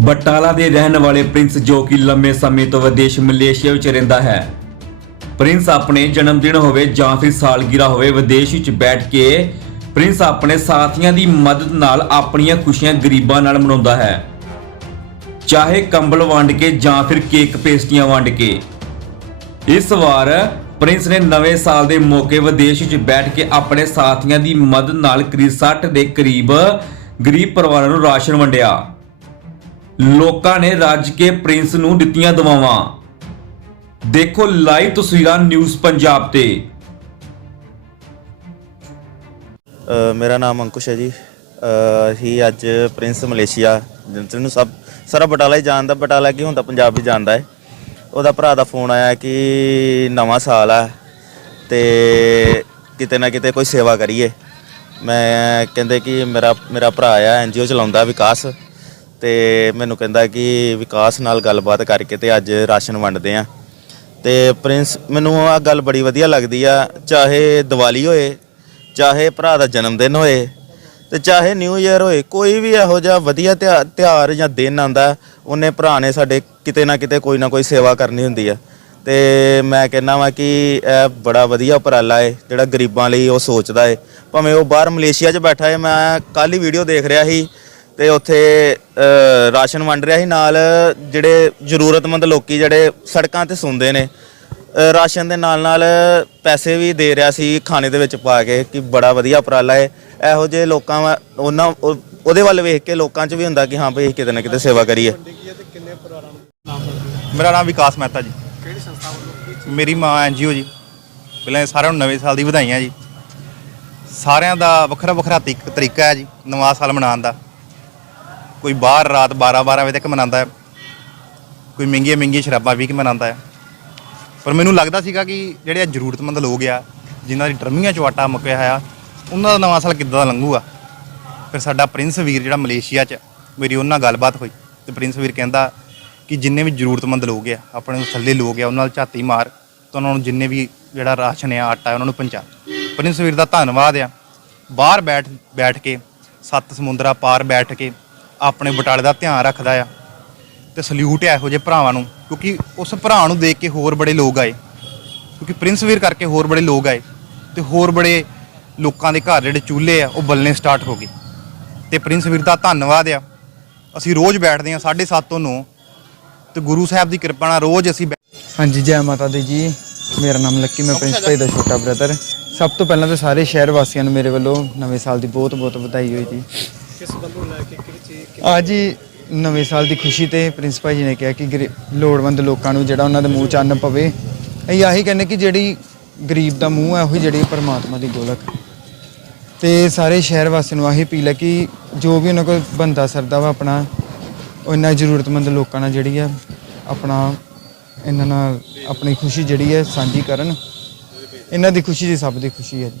ਬਟਾਲਾ ਦੇ ਰਹਿਣ ਵਾਲੇ ਪ੍ਰਿੰਸ ਜੋ ਕਿ ਲੰਮੇ ਸਮੇਂ ਤੋਂ ਵਿਦੇਸ਼ ਮਲੇਸ਼ੀਆ ਵਿੱਚ ਰਹਿੰਦਾ ਹੈ। ਪ੍ਰਿੰਸ ਆਪਣੇ ਜਨਮ ਦਿਨ ਹੋਵੇ ਜਾਂ ਫਿਰ ਸਾਲਗਿਰਾ ਹੋਵੇ ਵਿਦੇਸ਼ ਵਿੱਚ ਬੈਠ ਕੇ ਪ੍ਰਿੰਸ ਆਪਣੇ ਸਾਥੀਆਂ ਦੀ ਮਦਦ ਨਾਲ ਆਪਣੀਆਂ ਖੁਸ਼ੀਆਂ ਗਰੀਬਾਂ ਨਾਲ ਮਨਾਉਂਦਾ ਹੈ। ਚਾਹੇ ਕੰਬਲ ਵੰਡ ਕੇ ਜਾਂ ਫਿਰ ਕੇਕ ਪੇਸਟੀਆਂ ਵੰਡ ਕੇ। ਇਸ ਵਾਰ ਪ੍ਰਿੰਸ ਨੇ ਨਵੇਂ ਸਾਲ ਦੇ ਮੌਕੇ ਵਿਦੇਸ਼ ਵਿੱਚ ਬੈਠ ਕੇ ਆਪਣੇ ਸਾਥੀਆਂ ਦੀ ਮਦਦ ਨਾਲ ਕਰੀਬ 60 ਦੇ ਕਰੀਬ ਗਰੀਬ ਪਰਿਵਾਰਾਂ ਨੂੰ ਰਾਸ਼ਨ ਵੰਡਿਆ। ਲੋਕਾਂ ਨੇ ਰੱਜ ਕੇ ਪ੍ਰਿੰਸ ਨੂੰ ਦਿੱਤੀਆਂ ਦਵਾਵਾਂ। ਦੇਖੋ ਲਾਈਵ ਤਸਵੀਰਾਂ ਨਿਊਜ਼ ਪੰਜਾਬ ਤੇ। ਅ, ਮੇਰਾ ਨਾਮ ਅੰਕੁਸ਼ ਹੈ ਜੀ। ਅ, ਅਸੀਂ ਅੱਜ ਪ੍ਰਿੰਸ ਮਲੇਸ਼ੀਆ ਜਿਹਨੂੰ ਸਭ ਸਾਰਾ ਬਟਾਲਾ ਹੀ ਜਾਣਦਾ। ਬਟਾਲਾ ਕੀ ਹੁੰਦਾ? ਪੰਜਾਬ ਵੀ ਜਾਣਦਾ ਹੈ। ਉਹਦਾ ਭਰਾ ਦਾ ਫੋਨ ਆਇਆ ਕਿ ਨਵਾਂ ਸਾਲ ਆ ਤੇ ਕਿਤੇ ਨਾ ਕਿਤੇ ਕੋਈ ਸੇਵਾ ਕਰੀਏ। ਮੈਂ ਕਹਿੰਦੇ ਕਿ ਮੇਰਾ ਮੇਰਾ ਭਰਾ ਆ ਐਨਜੀਓ ਚਲਾਉਂਦਾ ਵਿਕਾਸ। ਤੇ ਮੈਨੂੰ ਕਹਿੰਦਾ ਕਿ ਵਿਕਾਸ ਨਾਲ ਗੱਲਬਾਤ ਕਰਕੇ ਤੇ ਅੱਜ ਰਾਸ਼ਨ ਵੰਡਦੇ ਆ। ਤੇ ਪ੍ਰਿੰਸ, ਮੈਨੂੰ ਆ ਗੱਲ ਬੜੀ ਵਧੀਆ ਲੱਗਦੀ ਆ, ਚਾਹੇ ਦੀਵਾਲੀ ਹੋਏ, ਚਾਹੇ ਭਰਾ ਦਾ ਜਨਮ ਦਿਨ ਹੋਏ, ਤੇ ਚਾਹੇ ਨਿਊ ਇਅਰ ਹੋਏ, ਕੋਈ ਵੀ ਇਹੋ ਜਿਹਾ ਵਧੀਆ ਤਿਉਹਾ- ਤਿਉਹਾਰ ਜਾਂ ਦਿਨ ਆਂਦਾ ਉਹਨੇ ਭਰਾ ਨੇ ਸਾਡੇ ਕਿਤੇ ਨਾ ਕਿਤੇ ਕੋਈ ਨਾ ਕੋਈ ਸੇਵਾ ਕਰਨੀ ਹੁੰਦੀ ਆ। ਤੇ ਮੈਂ ਕਹਿੰਦਾ ਵਾਂ ਕਿ ਇਹ ਬੜਾ ਵਧੀਆ ਉਪਰਾਲਾ ਹੈ ਜਿਹੜਾ ਗਰੀਬਾਂ ਲਈ ਉਹ ਸੋਚਦਾ ਹੈ ਭਾਵੇਂ ਉਹ ਬਾਹਰ ਮਲੇਸ਼ੀਆ 'ਚ ਬੈਠਾ ਹੈ ਮੈਂ ਕੱਲ ਹੀ ਵੀਡੀਓ ਦੇਖ ਰਿਹਾ ਸੀ ਤੇ ਉੱਥੇ ਅ, ਰਾਸ਼ਨ ਵੰਡ ਰਿਹਾ ਸੀ ਨਾਲ ਜਿਹੜੇ ਜ਼ਰੂਰਤਮੰਦ ਲੋਕੀ ਜਿਹੜੇ ਸੜਕਾਂ ਤੇ ਸੁੰਦੇ ਨੇ ਅ, ਰਾਸ਼ਨ ਦੇ ਨਾਲ ਨਾਲ ਪੈਸੇ ਵੀ ਦੇ ਰਿਹਾ ਸੀ ਖਾਣੇ ਦੇ ਵਿੱਚ ਪਾ ਕੇ ਕਿ ਬੜਾ ਵਧੀਆ ਉਪਰਾਲਾ ਹੈ ਇਹੋ ਜਿਹੇ ਲੋਕਾਂ ਵਾ- ਉਹਨਾਂ ਉਹ- ਉਹਦੇ ਵੱਲ ਵੇਖ ਕੇ ਲੋਕਾਂ 'ਚ ਵੀ ਹੁੰਦਾ ਕਿ ਹਾਂ ਭਈ ਕਿਤੇ ਨਾ ਕਿਤੇ ਸੇਵਾ ਕਰੀਏ। ਮੇਰਾ ਨਾਮ ਵਿਕਾਸ ਮਹਿਤਾ ਜੀ। ਕਿਹੜੀ ਸੰਸਥਾ ਵੱਲੋਂ? ਮੇਰੀ ਮਾਂ ਐਨਜੀਓ ਜੀ ਪਹਿਲਾਂ ਸਾਰਿਆਂ ਨੂੰ ਨਵੇਂ ਸਾਲ ਦੀ ਵਧਾਈਆਂ ਜੀ। ਸਾਰਿਆਂ ਦਾ ਵੱਖਰਾ ਵੱਖਰਾ ਤਰੀਕ- ਤਰੀਕਾ ਹੈ ਜੀ ਨਵਾਂ ਸਾਲ ਮਨਾਉਣ ਦਾ। ਕੋਈ ਬਾਹਰ ਰਾਤ 12 12 ਵਜੇ ਤੱਕ ਮਨਾਉਂਦਾ ਹੈ। ਕੋਈ ਮਹਿੰਗੀਆਂ ਮਹਿੰਗੀਆਂ ਸ਼ਰਾਬਾਂ ਵੀ ਕੇ ਮਨਾਉਂਦਾ ਹੈ। ਪਰ ਮੈਨੂੰ ਲੱਗਦਾ ਸੀਗਾ ਕਿ ਜਿਹੜੇ ਇਹ ਜ਼ਰੂਰਤਮੰਦ ਲੋਕ ਆ, ਜਿਨ੍ਹਾਂ ਦੀ ਡਰਮੀਆਂ 'ਚੋਂ ਆਟਾ ਮੁੱਕਿਆ ਹੋਇਆ, ਉਹਨਾਂ ਦਾ ਨਵਾਂ ਸਾਲ ਕਿੱਦਾਂ ਦਾ ਲੰਘੂਗਾ? ਫਿਰ ਸਾਡਾ ਪ੍ਰਿੰਸ ਵੀਰ ਜਿਹੜਾ ਮਲੇਸ਼ੀਆ 'ਚ, ਮੇਰੀ ਉਹਨਾਂ ਨਾਲ ਗੱਲਬਾਤ ਹੋਈ ਤੇ ਪ੍ਰਿੰਸ ਵੀਰ ਕਹਿੰਦਾ ਕਿ ਜਿੰਨੇ ਵੀ ਜ਼ਰੂਰਤਮੰਦ ਲੋਕ ਆ, ਆਪਣੇ ਥੱਲੇ ਲੋਕ ਆ, ਉਹਨਾਂ ਨਾਲ ਝਾਤੀ ਮਾਰ ਤਾਂ ਉਹਨਾਂ ਨੂੰ ਜਿੰਨੇ ਵੀ ਜਿਹੜਾ ਰਾਸ਼ਨ ਆ, ਆਟਾ ਉਹਨਾਂ ਨੂੰ ਪਹੁੰਚਾ। ਪ੍ਰਿੰਸ ਵੀਰ ਦਾ ਧੰਨਵਾਦ ਆ। ਬਾਹਰ ਬੈਠ ਬੈਠ ਕੇ, ਸੱਤ ਸਮੁੰਦਰਾਂ ਪਾਰ ਬੈਠ ਕੇ ਆਪਣੇ ਬਟਾਲੇ ਦਾ ਧਿਆਨ ਰੱਖਦਾ ਆ। ਤੇ ਸਲੂਟ ਹੈ ਇਹੋ ਜਿਹੇ ਭਰਾਵਾਂ ਨੂੰ, ਕਿਉਂਕਿ ਉਸ ਭਰਾ ਨੂੰ ਦੇਖ ਕੇ ਹੋਰ ਬੜੇ ਲੋਕ ਆਏ। ਕਿਉਂਕਿ ਪ੍ਰਿੰਸ ਵੀਰ ਕਰਕੇ ਹੋਰ ਬੜੇ ਲੋਕ ਆਏ। ਤੇ ਹੋਰ ਬੜੇ ਲੋਕਾਂ ਦੇ ਘਰ ਜਿਹੜੇ ਚੁੱਲ੍ਹੇ ਆ, ਉਹ ਬਲਨੇ ਸਟਾਰਟ ਹੋ ਗਏ। ਤੇ ਪ੍ਰਿੰਸ ਵੀਰ ਦਾ ਧੰਨਵਾਦ ਆ। ਅਸੀਂ ਰੋਜ਼ ਬੈਠਦੇ ਆ 7:30 ਤੋਂ 9 ਤੇ ਗੁਰੂ ਸਾਹਿਬ ਦੀ ਕਿਰਪਾ ਨਾਲ ਰੋਜ਼ ਅਸੀਂ ਬੈ- ਹਾਂਜੀ, ਜੈ ਮਾਤਾ ਦੀ ਜੀ। ਮੇਰਾ ਨਾਮ ਲੱਕੀ, ਮੈਂ ਪ੍ਰਿੰਸ ਭਾਈ ਦਾ ਛੋਟਾ ਬ੍ਰਦਰ ਸਭ ਤੋਂ ਪਹਿਲਾਂ ਤਾਂ ਸਾਰੇ ਸ਼ਹਿਰ ਵਾਸੀਆਂ ਨੂੰ ਮੇਰੇ ਵੱਲੋਂ ਨਵੇਂ ਸਾਲ ਦੀ ਬਹੁਤ ਬਹੁਤ ਵਧਾਈ ਹੋਈ ਜੀ। ਕਿਸ ਵੱਲੋਂ ਲੈ ਕੇ ਕਿਹੜੀ ਅੱਜ ਹੀ ਨਵੇਂ ਸਾਲ ਦੀ ਖੁਸ਼ੀ ਤੇ ਪ੍ਰਿੰਸੀਪਲ ਜੀ ਨੇ ਕਿਹਾ ਕਿ ਗਰੀ- ਲੋੜਵੰਦ ਲੋਕਾਂ ਨੂੰ ਜਿਹੜਾ ਉਹਨਾਂ ਦੇ ਮੂੰਹ 'ਚ ਅੰਨ ਪਵੇ। ਅਸੀਂ ਆਹੀ ਕਹਿੰਦੇ ਕਿ ਜਿਹੜੀ ਗਰੀਬ ਦਾ ਮੂੰਹ ਹੈ, ਉਹੀ ਜਿਹੜੀ ਪਰਮਾਤਮਾ ਦੀ ਗੋਲਕ। ਤੇ ਸਾਰੇ ਸ਼ਹਿਰ ਵਾਸੀਆਂ ਨੂੰ ਆਹੀ ਅਪੀਲ ਹੈ ਕਿ ਜੋ ਵੀ ਉਹਨਾਂ ਕੋਲ ਬੰਦਾ ਸਰਦਾ ਵਾ ਆਪਣਾ ਉਹਨਾਂ ਜ਼ਰੂਰਤਮੰਦ ਲੋਕਾਂ ਨਾਲ ਜਿਹੜੀ ਹੈ ਆਪਣਾ, ਇਹਨਾਂ ਨਾਲ ਆਪਣੀ ਖੁਸ਼ੀ ਜਿਹੜੀ ਹੈ ਸਾਂਝੀ ਕਰਨ। ਇਹਨਾਂ ਦੀ ਖੁਸ਼ੀ ਜੀ ਸਭ ਦੀ ਖੁਸ਼ੀ ਹੈ ਜੀ।